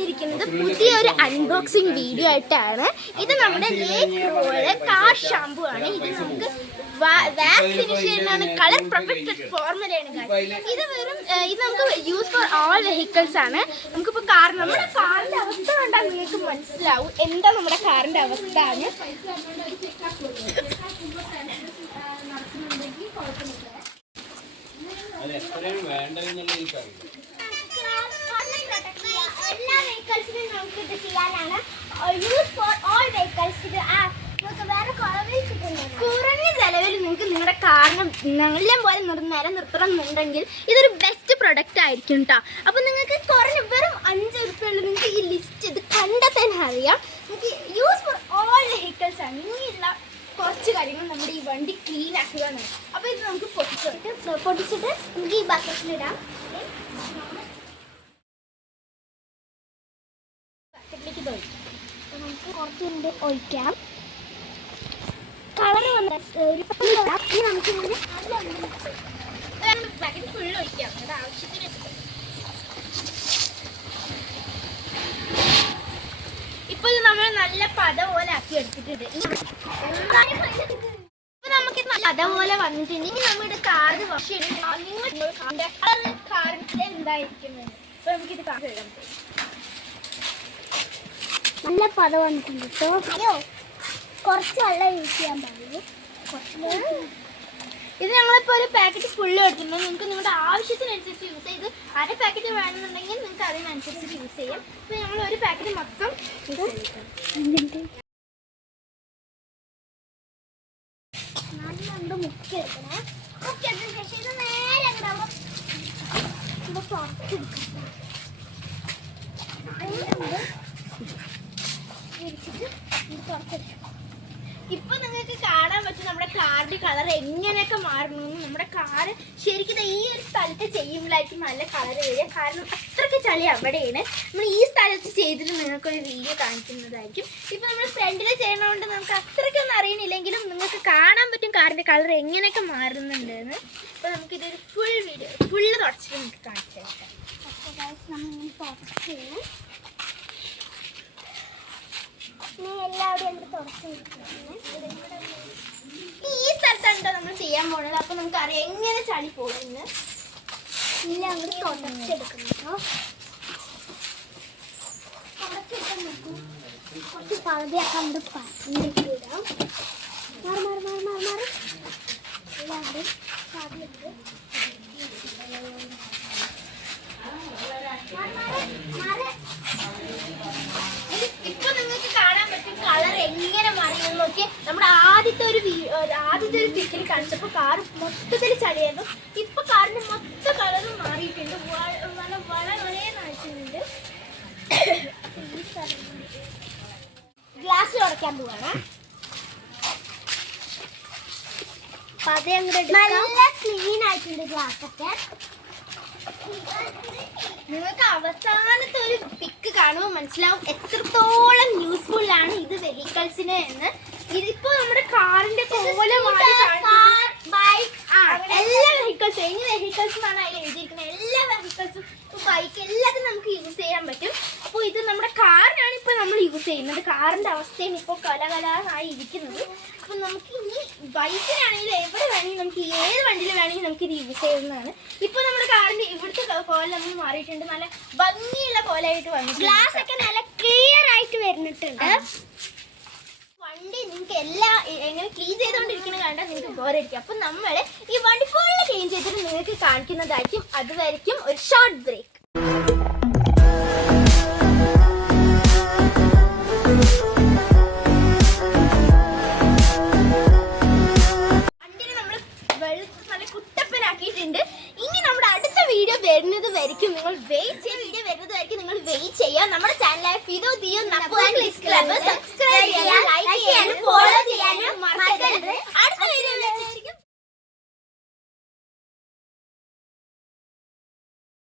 വന്നിരിക്കുന്നത് പുതിയൊരു unboxing video ആയിട്ടാണ്. ഇത് നമ്മുടെ ലേക്ക് കാർ ഷാമ്പു ആണ്. ഇത് നമുക്ക് വാക്സ് ഫിനിഷ് ചെയ്യുന്നതാണ്, കളർ പ്രൊട്ടക്റ്റഡ് ഫോർമുലയാണ്. ഇത് നമുക്ക് യൂസ് ഫോർ ഓൾ വെഹിക്കിൾസ് ആണ്. നമുക്കിപ്പോൾ നമ്മുടെ കാറിന്റെ അവസ്ഥ കണ്ടാൽ നിങ്ങൾക്ക് മനസ്സിലാവും എന്താ നമ്മുടെ കാറിന്റെ അവസ്ഥ ആണ്. എല്ലാ വെഹിക്കിൾസിനും നമുക്ക് ഇത് ചെയ്യാനാണ്. Use for all vehicles. ഇത് കുറഞ്ഞ ചെലവിൽ നിങ്ങൾക്ക് നിങ്ങളുടെ കാറിന് നല്ല പോലെ നിലനിർത്തണം എന്നുണ്ടെങ്കിൽ ഇതൊരു ബെസ്റ്റ് പ്രൊഡക്റ്റ് ആയിരിക്കും കേട്ടോ. അപ്പോൾ നിങ്ങൾക്ക് കുറഞ്ഞ വെറും 5 രൂപയുള്ളൂ. നിങ്ങൾക്ക് ഈ ലിസ്റ്റ് ഇത് കണ്ടാൽ തന്നെ അറിയാം. നമുക്ക് യൂസ് ഫോർ ഓൾ വെഹിക്കിൾസ് ആണ്. ഇനിയുള്ള കുറച്ച് കാര്യങ്ങൾ നമ്മുടെ ഈ വണ്ടി ക്ലീൻ ആക്കുക എന്നാണ്. അപ്പോൾ ഇത് നമുക്ക് പൊട്ടിച്ചിട്ട് നമുക്ക് ഈ ബക്കറ്റിലിടാം. ബക്കറ്റിലേക്ക് നമുക്ക് കുറച്ചുകൊണ്ട് ഒഴിക്കാം. കളർ നമുക്ക് ബക്കറ്റ് ഫുള്ള് ഒഴിക്കാം. അത് ആവശ്യത്തിന്. ഇപ്പൊ ഇത് നമ്മൾ നല്ല പത പോലെ ആക്കി എടുത്തിട്ടുണ്ട്. ഇപ്പൊ നമുക്ക് പത പോലെ വന്നിട്ടുണ്ട്. ഇനി നമ്മുടെ കാറിന് വാഷ് കാറിന്റെ എന്തായിരിക്കുന്നത്. ഇപ്പൊ നമുക്കിത് കാണിടാം. നല്ല പത വന്നിട്ടുണ്ട് കേട്ടോ. കുറച്ച് വെള്ളം യൂസ് ചെയ്യാൻ പാടുള്ളൂ. ഇത് ഞങ്ങളിപ്പോൾ ഒരു പാക്കറ്റ് ഫുള്ള് എടുത്തിട്ടുണ്ട്. നിങ്ങൾക്ക് നിങ്ങളുടെ ആവശ്യത്തിനനുസരിച്ച് യൂസ് ചെയ്ത് അര പാക്കറ്റ് വേണമെന്നുണ്ടെങ്കിൽ നിങ്ങൾക്ക് അതിനനുസരിച്ച് യൂസ് ചെയ്യാം. അപ്പോൾ ഞങ്ങൾ ഒരു പാക്കറ്റ് മൊത്തം മുക്കി എടുക്കണേ. മുക്കി എടുത്തതിന് ശേഷം ഇത് നേരെ അങ്ങോട്ടാകുമ്പോൾ ഇത് പുറത്തെടുക്കാം. ഇപ്പൊ നിങ്ങൾക്ക് കാണാൻ പറ്റും നമ്മുടെ കാറിന്റെ കളർ എങ്ങനെയൊക്കെ മാറണമെന്ന്. നമ്മുടെ കാറ് ശരിക്കും ഈ ഒരു സ്ഥലത്ത് ചെയ്യുമ്പോഴായിരിക്കും നല്ല കളർ വരിക. കാരണം അത്രയ്ക്ക് ചളി അവിടെയാണ്. നമ്മൾ ഈ സ്ഥലത്ത് ചെയ്തിട്ട് നിങ്ങൾക്കൊരു വീഡിയോ കാണിക്കുന്നതായിരിക്കും. ഇപ്പൊ നമ്മൾ ഫ്രണ്ടിൽ ചെയ്യണതുകൊണ്ട് നമുക്ക് അത്രയ്ക്കൊന്നും അറിയണില്ലെങ്കിലും നിങ്ങൾക്ക് കാണാൻ പറ്റും കാറിന്റെ കളർ എങ്ങനെയൊക്കെ മാറുന്നുണ്ടെന്ന്. അപ്പൊ നമുക്കിതൊരു ഫുൾ വീഡിയോ ഫുള്ള് തുടച്ചിട്ട് നമുക്ക് കാണിച്ചു തരാം. എല്ലാവരും ഈ സ്ഥലത്താണ് നമ്മൾ ചെയ്യാൻ പോണത്. അപ്പൊ നമുക്ക് അറിയാം എങ്ങനെ ചളി പോകുന്നു. ഇല്ല അങ്ങോട്ട് തുടച്ചെടുക്കണം. കുറച്ച് പകുതിയൊക്കെ നമ്മൾ പറഞ്ഞിട്ടിടാം. എല്ലാവരും ഇപ്പൊ നിങ്ങൾക്ക് കാണാൻ പറ്റും കളർ എങ്ങനെ മാറിയെന്ന് നോക്കി. നമ്മുടെ ആദ്യത്തെ ഒരു പിക്കിൽ കാണിച്ചപ്പോൾ കാറ് മൊത്തത്തിൽ ചളിയായിരുന്നു. ഇപ്പൊ കാറിന്റെ മൊത്തം കളറും മാറിയിട്ടുണ്ട്. വളരെ നായിട്ടുണ്ട്. ഗ്ലാസ് ഉടയ്ക്കാൻ പോവാണ്. നല്ല ക്ലീൻ ആയിട്ടുണ്ട് ഗ്ലാസ് ഒക്കെ. നിങ്ങൾക്ക് അവസാനത്തെ ഒരു പിക്ക് കാണുമ്പോൾ മനസ്സിലാവും എത്രത്തോളം യൂസ്ഫുൾ ആണ് ഇത് വെഹിക്കിൾസിന് എന്ന്. ഇതിപ്പോ നമ്മുടെ കാറിന്റെ പോലെ എല്ലാ വെഹിക്കിൾസും എനി വെഹിക്കിൾസ് എന്നാണ് അതിൽ എഴുതിയിരിക്കുന്നത്. എല്ലാ വെഹിക്കിൾസും ബൈക്ക് എല്ലാത്തിനും നമുക്ക് യൂസ് ചെയ്യാൻ പറ്റും. അപ്പോൾ ഇത് നമ്മുടെ കാറിനാണ് ഇപ്പോൾ നമ്മൾ യൂസ് ചെയ്യുന്നത്. കാറിന്റെ അവസ്ഥയും ഇപ്പോൾ കലാകലായി ഇരിക്കുന്നത്. അപ്പം നമുക്ക് ഇനി ബൈക്കിനാണെങ്കിൽ എവിടെ വേണമെങ്കിൽ നമുക്ക് ഏത് വണ്ടിയിൽ വേണമെങ്കിൽ നമുക്ക് ഇത് യൂസ് ചെയ്യുന്നതാണ്. ഇപ്പോൾ നമ്മുടെ കാറിന്റെ ഇവിടുത്തെ കോല നമ്മൾ മാറിയിട്ടുണ്ട്. നല്ല ഭംഗിയുള്ള കോലായിട്ട് വന്നു. ഗ്ലാസ് ഒക്കെ നല്ല ക്ലിയർ ആയിട്ട് വരുന്നിട്ടുണ്ട്. വണ്ടി നിങ്ങൾക്ക് എങ്ങനെ ക്ലീൻ ചെയ്തുകൊണ്ടിരിക്കുന്നത് കണ്ടാൽ നിങ്ങൾക്ക് ബോറടിക്കും. അപ്പം നമ്മൾ ഈ വണ്ടി ഫുള്ള് ക്ലീൻ ചെയ്തിട്ട് നിങ്ങൾക്ക് കാണിക്കുന്നതായിരിക്കും. അതുവരെയ്ക്കും ഒരു ഷോർട്ട് ബ്രേക്ക്. വണ്ടിനെ നമ്മൾ നല്ല കുട്ടപ്പനാക്കിയിട്ടുണ്ട്. ഇനി നമ്മുടെ അടുത്ത വീഡിയോ വരുന്നത് വരയ്ക്കും നിങ്ങൾ വെയിറ്റ് ചെയ്യാൻ. വീഡിയോ വരുന്നത് വരയ്ക്കും നിങ്ങൾ വെയിറ്റ് ചെയ്യാം. നമ്മുടെ ചാനലായ ഫിദോ ദിയോ നപ്പു ആൻഡ് ക്ലബ് സബ്സ്ക്രൈബ് ചെയ്യാനും ലൈക്ക് ചെയ്യാനും ഫോളോ ചെയ്യാനും മറക്കരുത്.